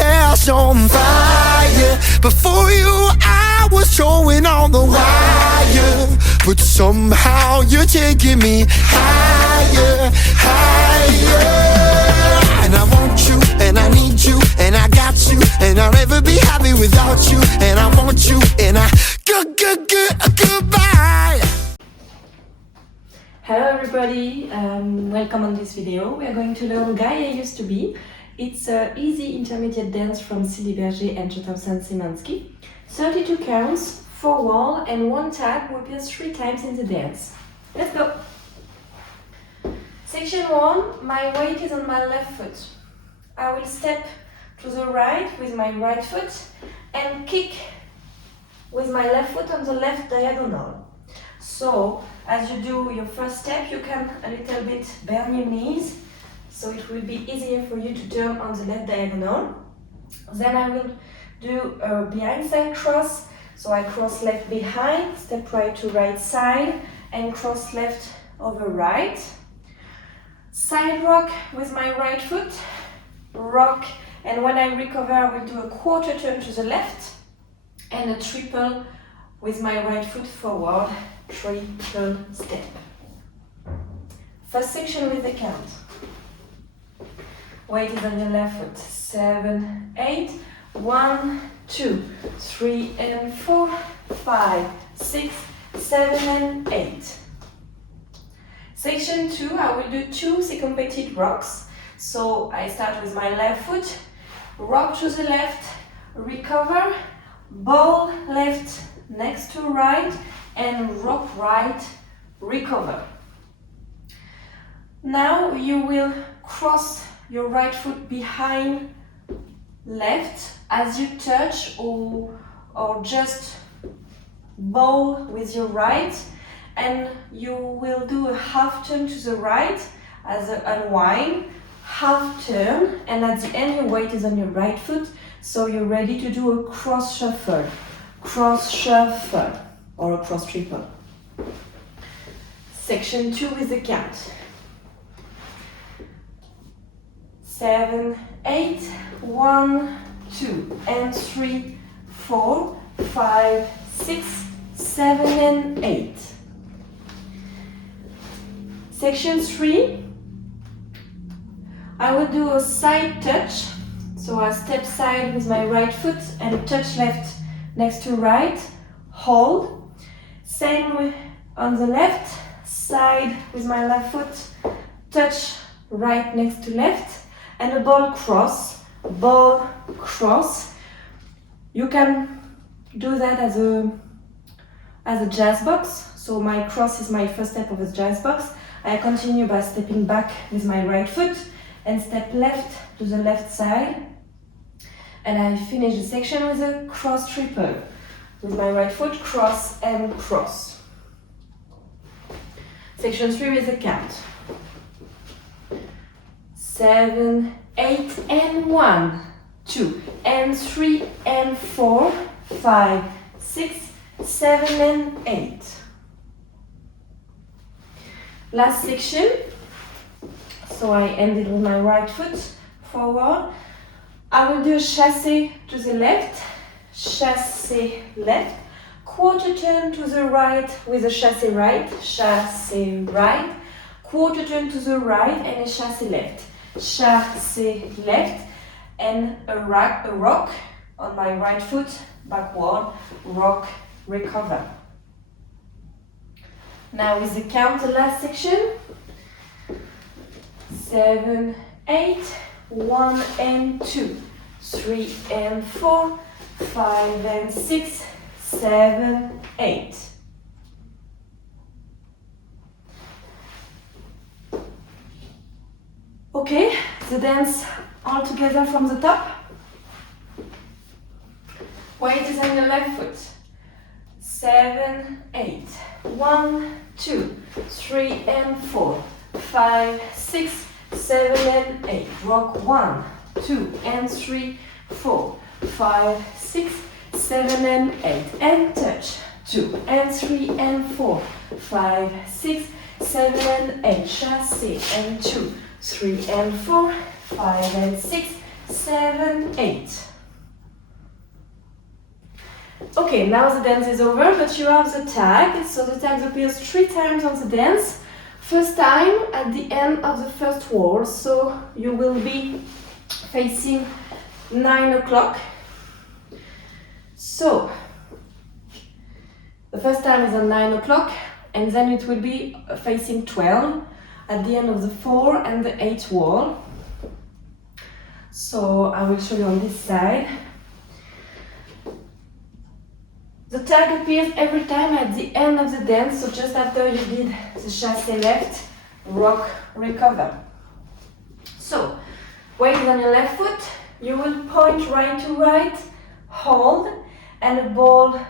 hair's on fire. Before you, I was showing on the wire. But somehow you're taking me higher, higher. And I want you, and I need you, and I got you, and I'll never be happy without you. And I want you, and I goodbye. Hello everybody, welcome on this video. We are going to learn Gaia Used to Be. It's an easy intermediate dance from Sylvie Berger and Jonathan Szymanski. 32 counts, 4 wall and 1 tap will appear 3 times in the dance. Let's go! Section 1, my weight is on my left foot. I will step to the right with my right foot and kick with my left foot on the left diagonal. So, as you do your first step, you can a little bit bend your knees, so it will be easier for you to turn on the left diagonal. Then I will do a behind side cross, so I cross left behind, step right to right side, and cross left over right. Side rock with my right foot, rock, and when I recover I will do a quarter turn to the left, and a triple with my right foot forward. Triple step. First section with the count. Weight is on your left foot. 7, 8, 1, 2, 3 and 4, 5, 6, 7 and 8. Section 2, I will do 2 syncopated rocks. So I start with my left foot, rock to the left, recover, ball left next to right, and rock right, recover. Now you will cross your right foot behind left as you touch or just bow with your right, and you will do a half turn to the right as an unwind, half turn, and at the end your weight is on your right foot, so you're ready to do a cross shuffle or a cross triple. Section 2 with the count. 7, 8, 1, 2 and 3, 4, 5, 6, 7 and 8. Section 3, I will do a side touch, so I step side with my right foot and touch left next to right, hold. Same on the left side with my left foot, touch right next to left, and a ball cross. You can do that as a jazz box. So my cross is my first step of a jazz box. I continue by stepping back with my right foot and step left to the left side. And I finish the section with a cross triple. With my right foot, cross and cross. Section 3 with a count. 7, 8 and 1, 2 and 3 and 4, 5, 6, 7 and 8. Last section. So I ended with my right foot forward. I will do a chassé to the left, chassé left, quarter turn to the right with a chassé right, quarter turn to the right and a chassé left, and a rock on my right foot, backward, rock, recover. Now with the count, the last section. 7, 8, 1 and 2, 3 and 4, 5 and 6, 7, 8. Okay, the dance all together from the top. Weight is on your left foot. 7, 8, 1, 2, 3 and 4, 5, 6, 7 and 8. Rock 1, 2 and 3, 4, 5, 6, 7 and 8. And touch 2 and 3 and 4, 5, 6, 7 and 8. Chassé and 2, 3 and 4, 5 and 6, 7, 8. Okay, now the dance is over, but you have the tag. So the tag appears 3 times on the dance. First time at the end of the first wall, so you will be facing 9 o'clock. So the first time is on 9 o'clock, and then it will be facing 12 at the end of the 4 and the 8 wall. So I will show you on this side. The tag appears every time at the end of the dance, so just after you did the chassé left, rock, recover. So, weight on your left foot, you will point right to right, hold, and a ball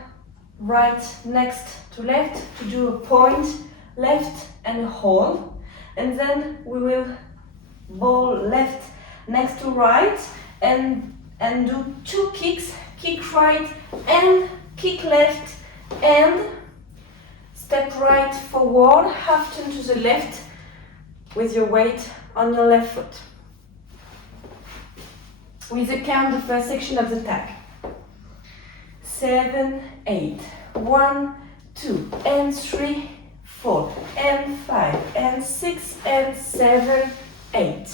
right next to left to do a point, left and a hold. And then we will ball left next to right and do 2 kicks, kick right and kick left and step right forward, half turn to the left with your weight on your left foot. We count the first section of the tag. 7, 8, 1, 2, and 3, 4, and 5, and 6, and 7, 8.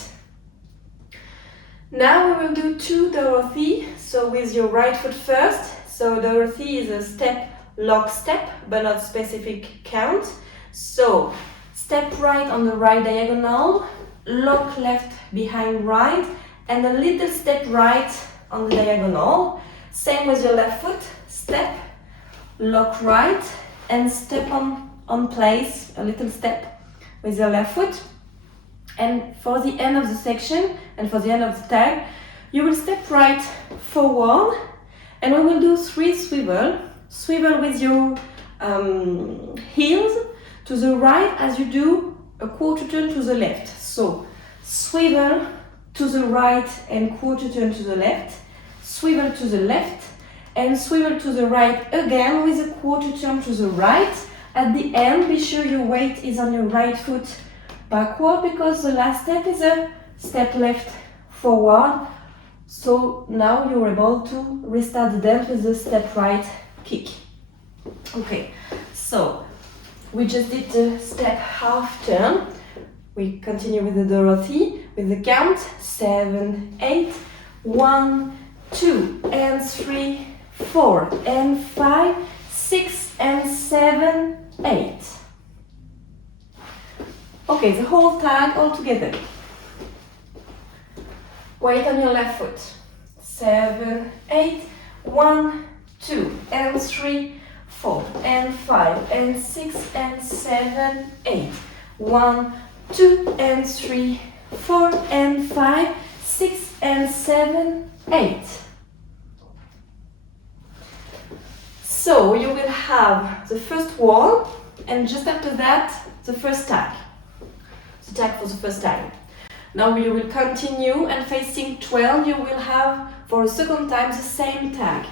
Now we will do 2 Dorothy, so with your right foot first. So Dorothy is a step, lock, step, but not specific count. So step right on the right diagonal, lock left behind right, and a little step right on the diagonal. Same with your left foot, step, lock right, and step on place, a little step with your left foot. And for the end of the section, and for the end of the tag, you will step right forward, and we will do 3 swivel. Swivel with your heels to the right as you do a quarter turn to the left. So swivel to the right and quarter turn to the left, swivel to the left and swivel to the right again with a quarter turn to the right. At the end, be sure your weight is on your right foot backward, because the last step is a step left forward. So now you're able to restart the dance with the step right kick. Okay, so we just did the step half turn. We continue with the Dorothy with the count 7, 8, 1, 2, and 3, 4, and 5, 6, and 7, 8. Okay, the whole tag all together. Weight on your left foot. 7, 8, 1, 2, and 3, 4, and 5, and 6, and 7, 8. 1, 2, and 3, 4, and 5, 6, and 7, 8. So you will have the first wall, and just after that, the first tag. The tag for the first time. Now you will continue, and facing 12 you will have for a second time the same tag.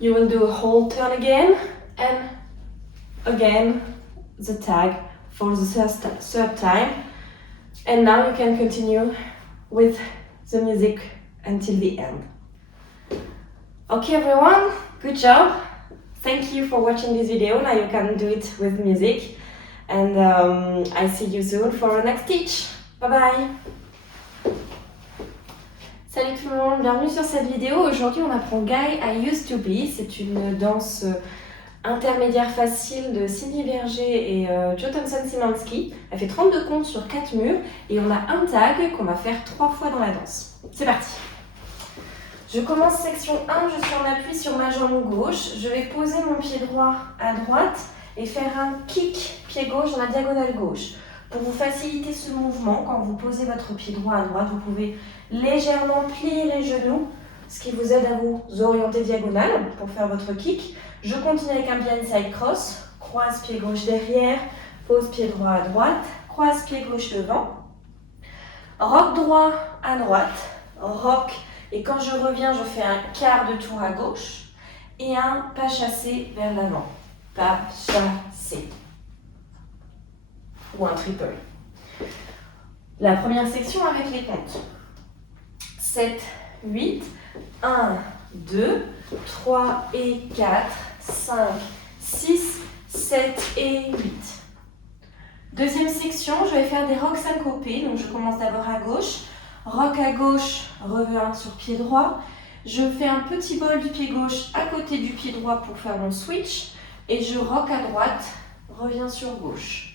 You will do a whole turn again, and again the tag for the third time. And now you can continue with the music until the end. Okay everyone, good job. Thank you for watching this video. Now you can do it with music. And I see you soon for our next teach. Bye bye. Salut tout le monde, bienvenue sur cette vidéo. Aujourd'hui on apprend Guy I Used to Be. C'est une danse intermédiaire facile de Sydney Berger et Joe Thompson-Szymanski. Elle fait 32 comptes sur 4 murs et on a un tag qu'on va faire 3 fois dans la danse. C'est parti. Je commence section 1, je suis en appui sur ma jambe gauche. Je vais poser mon pied droit à droite et faire un kick pied gauche dans la diagonale gauche. Pour vous faciliter ce mouvement, quand vous posez votre pied droit à droite, vous pouvez légèrement plier les genoux, ce qui vous aide à vous orienter diagonale pour faire votre kick. Je continue avec un blindside cross, croise pied gauche derrière, pose pied droit à droite, croise pied gauche devant, rock droit à droite, rock, et quand je reviens, je fais un quart de tour à gauche et un pas chassé vers l'avant. Pas chassé. Ou un triple. La première section avec les comptes. 7, 8. 1, 2, 3 et 4, 5, 6, 7 et 8. Deuxième section, je vais faire des rocks syncopés. Donc je commence d'abord à gauche. Rock à gauche, reviens sur pied droit. Je fais un petit bol du pied gauche à côté du pied droit pour faire mon switch. Et je rock à droite, reviens sur gauche.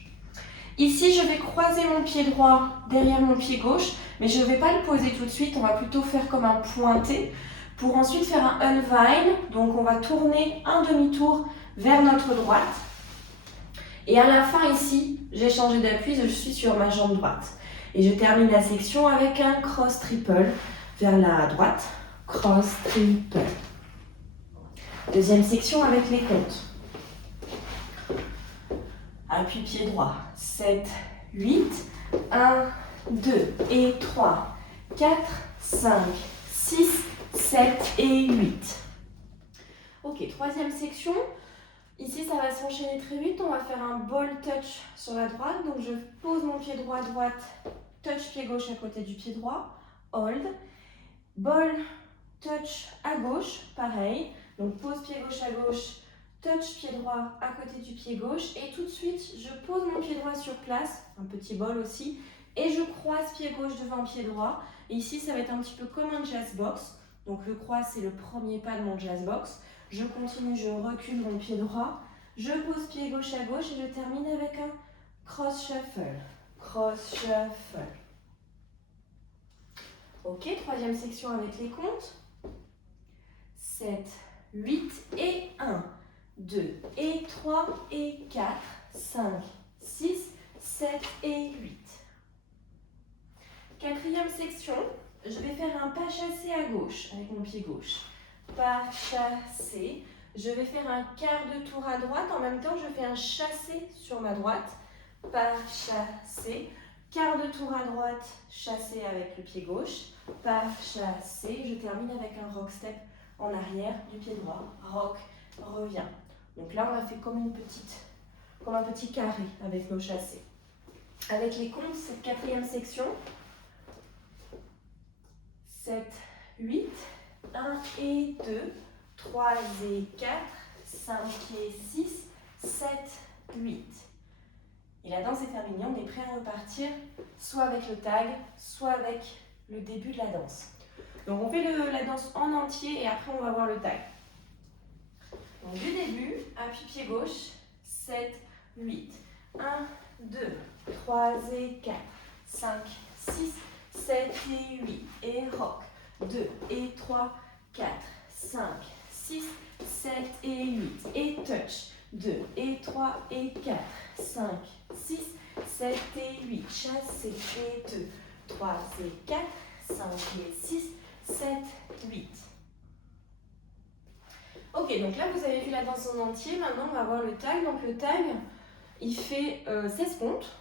Ici, je vais croiser mon pied droit derrière mon pied gauche, mais je ne vais pas le poser tout de suite. On va plutôt faire comme un pointé pour ensuite faire un unwind. Donc on va tourner un demi-tour vers notre droite. Et à la fin ici, j'ai changé d'appui, je suis sur ma jambe droite. Et je termine la section avec un cross triple vers la droite. Cross triple. Deuxième section avec les comptes. Appui pied droit. 7, 8, 1, 2 et 3, 4, 5, 6, 7 et 8. Ok, troisième section. Ici, ça va s'enchaîner très vite. On va faire un ball touch sur la droite. Donc, je pose mon pied droit à droite, touch pied gauche à côté du pied droit, hold. Ball touch à gauche, pareil. Donc, pose pied gauche à gauche, touch pied droit à côté du pied gauche. Et tout de suite, je pose mon pied droit sur place, un petit ball aussi. Et je croise pied gauche devant pied droit. Et ici, ça va être un petit peu comme un jazz box. Donc, le croise, c'est le premier pas de mon jazz box. Je continue, je recule mon pied droit, je pose pied gauche à gauche et je termine avec un cross shuffle. Cross shuffle. Ok, troisième section avec les comptes. 7, 8 et 1, 2 et 3 et 4, 5, 6, 7 et 8. Quatrième section, je vais faire un pas chassé à gauche avec mon pied gauche. Pas chassé. Je vais faire un quart de tour à droite. En même temps, je fais un chassé sur ma droite. Pas chassé. Quart de tour à droite, chassé avec le pied gauche. Pas chassé. Je termine avec un rock step en arrière du pied droit. Rock, revient. Donc là, on a fait comme un petit carré avec nos chassés. Avec les comptes, cette quatrième section. 7, 8. 1 et 2, 3 et 4, 5 et 6, 7, 8. Et la danse est terminée, on est prêt à repartir soit avec le tag, soit avec le début de la danse. Donc on fait la danse en entier et après on va voir le tag. Donc du début, appui pied gauche, 7, 8. 1, 2, 3 et 4, 5, 6, 7 et 8. Et rock. 2 et 3, 4, 5, 6, 7 et 8. Et touch. 2 et 3 et 4, 5, 6, 7 et 8. Chassé. Et 2, 3 et 4, 5 et 6, 7, 8. Ok, donc là vous avez vu la danse en entier. Maintenant on va voir le tag. Donc le tag, il fait 16 comptes.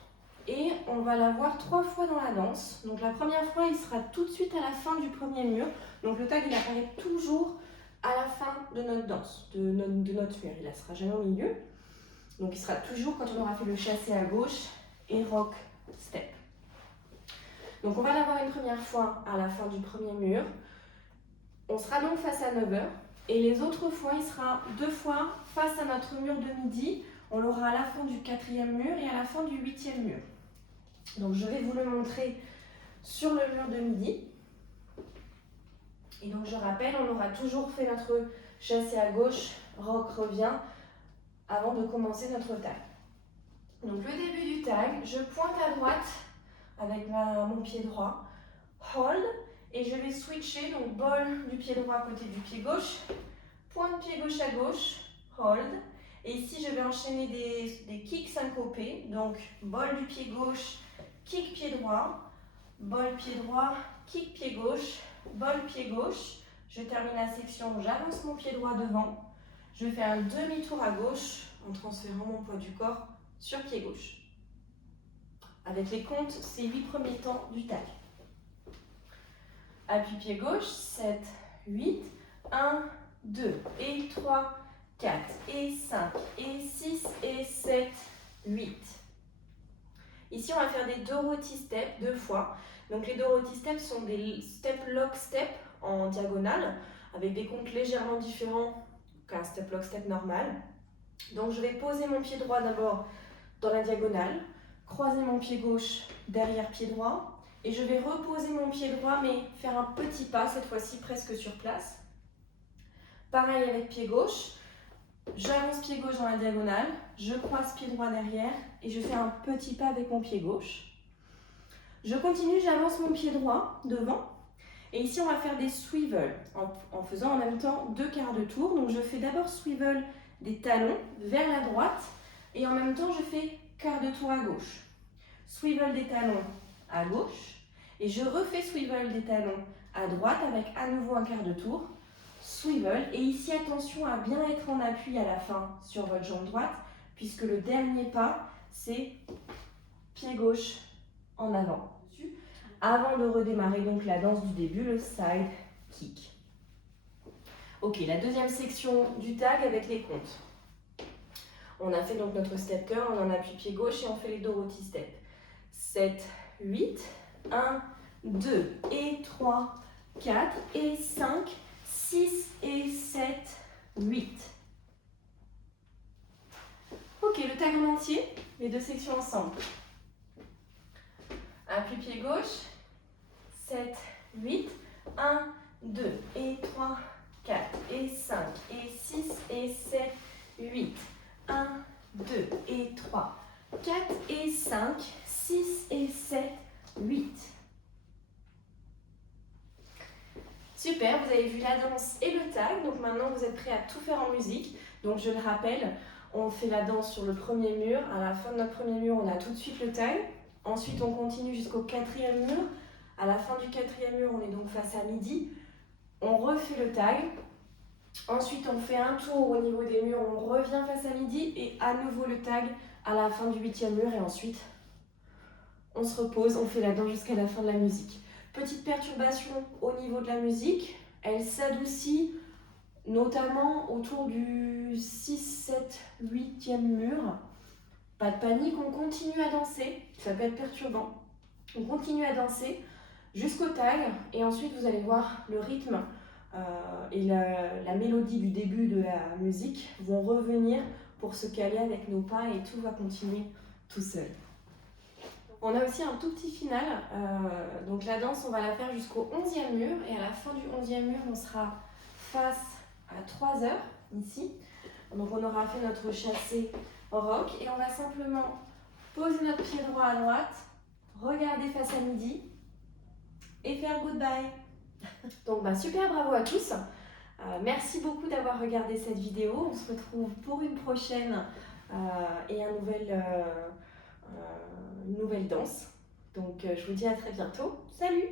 Et on va la voir 3 fois dans la danse. Donc la première fois, il sera tout de suite à la fin du premier mur. Donc le tag, il apparaît toujours à la fin de notre danse, de notre mur. Il ne sera jamais au milieu. Donc il sera toujours quand on aura fait le chassé à gauche et rock step. Donc on va la voir une première fois à la fin du premier mur. On sera donc face à 9h. Et les autres fois, il sera 2 fois face à notre mur de midi. On l'aura à la fin du 4e mur et à la fin du 8e mur. Donc je vais vous le montrer sur le mur de midi. Et donc je rappelle, on aura toujours fait notre chassé à gauche, rock revient, avant de commencer notre tag. Donc le début du tag, je pointe à droite avec mon pied droit, hold, et je vais switcher, donc ball du pied droit à côté du pied gauche, pointe pied gauche à gauche, hold. Et ici, je vais enchaîner des kicks syncopés. Donc, bol du pied gauche, kick pied droit, bol pied droit, kick pied gauche, bol pied gauche. Je termine la section, j'avance mon pied droit devant. Je fais un demi-tour à gauche en transférant mon poids du corps sur pied gauche. Avec les comptes, c'est 8 premiers temps du tag. Appui pied gauche, 7, 8, 1, 2 et 3, 4 et 5 et 6 et 7, 8. Ici, on va faire des Dorothy Steps 2 fois. Donc les Dorothy Steps sont des step lock step en diagonale avec des comptes légèrement différents qu'un step lock step normal. Donc je vais poser mon pied droit d'abord dans la diagonale, croiser mon pied gauche derrière pied droit et je vais reposer mon pied droit mais faire un petit pas cette fois-ci presque sur place. Pareil avec pied gauche, j'avance pied gauche dans la diagonale, je croise pied droit derrière et je fais un petit pas avec mon pied gauche. Je continue, j'avance mon pied droit devant et ici on va faire des swivels en faisant en même temps 2 quarts de tour. Donc je fais d'abord swivel des talons vers la droite et en même temps je fais quart de tour à gauche. Swivel des talons à gauche et je refais swivel des talons à droite avec à nouveau un quart de tour. Swivel et ici attention à bien être en appui à la fin sur votre jambe droite puisque le dernier pas c'est pied gauche en avant de redémarrer donc la danse du début, le side kick. Ok, la deuxième section du tag avec les comptes. On a fait donc notre step turn, on en appuie pied gauche et on fait les Dorothy Steps. 7, 8, 1, 2 et 3, 4 et 5, 6 et 7, 8. Ok, le tag en entier, les deux sections ensemble. Appui pied gauche, 7, 8, 1, 2 et 3, 4 et 5 et 6 et 7, 8. 1, 2 et 3, 4 et 5, 6 et 7, 8. Super, vous avez vu la danse et le tag, donc maintenant vous êtes prêts à tout faire en musique. Donc je le rappelle, on fait la danse sur le premier mur, à la fin de notre premier mur on a tout de suite le tag. Ensuite on continue jusqu'au 4e mur, à la fin du 4e mur on est donc face à midi. On refait le tag, ensuite on fait un tour au niveau des murs, on revient face à midi et à nouveau le tag à la fin du 8e mur et ensuite on se repose, on fait la danse jusqu'à la fin de la musique. Petite perturbation au niveau de la musique, elle s'adoucit notamment autour du 6, 7, 8e mur. Pas de panique, on continue à danser, ça peut être perturbant. On continue à danser jusqu'au tag et ensuite vous allez voir le rythme et la mélodie du début de la musique vont revenir pour se caler avec nos pas et tout va continuer tout seul. On a aussi un tout petit final, donc la danse on va la faire jusqu'au 11e mur et à la fin du 11e mur on sera face à 3 heures ici. Donc on aura fait notre chassé rock et on va simplement poser notre pied droit à droite, regarder face à midi et faire goodbye. Donc super, bravo à tous. Merci beaucoup d'avoir regardé cette vidéo. On se retrouve pour une prochaine et une nouvelle danse. Donc je vous dis à très bientôt. Salut!